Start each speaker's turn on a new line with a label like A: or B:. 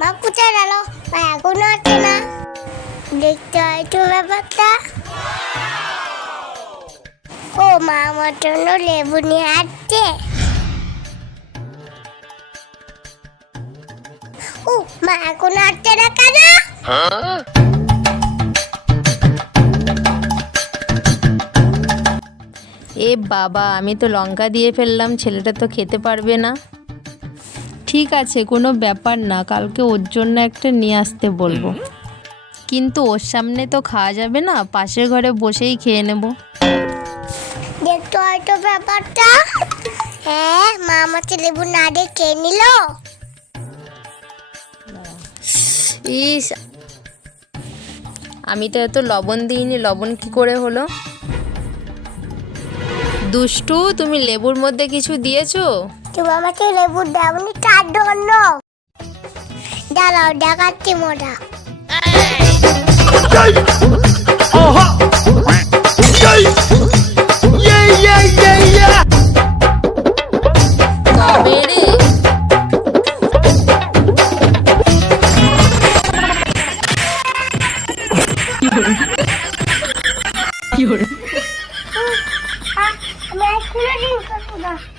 A: মা কোথায় গেল মা এখনও আছে না দেখতে হয় তো ব্যাপারটা। ও মা, আমার জন্য লেবু নিয়ে আসছে। ও মা, এখনও আসছে না কেন?
B: এ বাবা, আমি তো লঙ্কা দিয়ে ফেললাম, ছেলেটা তো খেতে পারবে না। ঠিক আছে কোনো ব্যাপার না কালকে ওর জন্য একটা নিয়ে আসতে বলব। কিন্তু ওর সামনে তো খাওয়া যাবে না পাশের ঘরে বসেই খেয়ে নেব।
A: দেখতে হয় তো ব্যাপারটা। হ্যাঁ মা আমাকে লেবু না দিয়ে খেয়ে নিল?
B: ইস আমি তো এত লবণ দিইনি লবণ কি করে হলো? দুষ্টু তুমি লেবুর মধ্যে কিছু দিয়েছ?
A: তুমি আমাকে লেবু দাওনি তার জন্য। দাঁড়াও দেখাচ্ছি মোটা। কি হলো? 来同学给你算数的。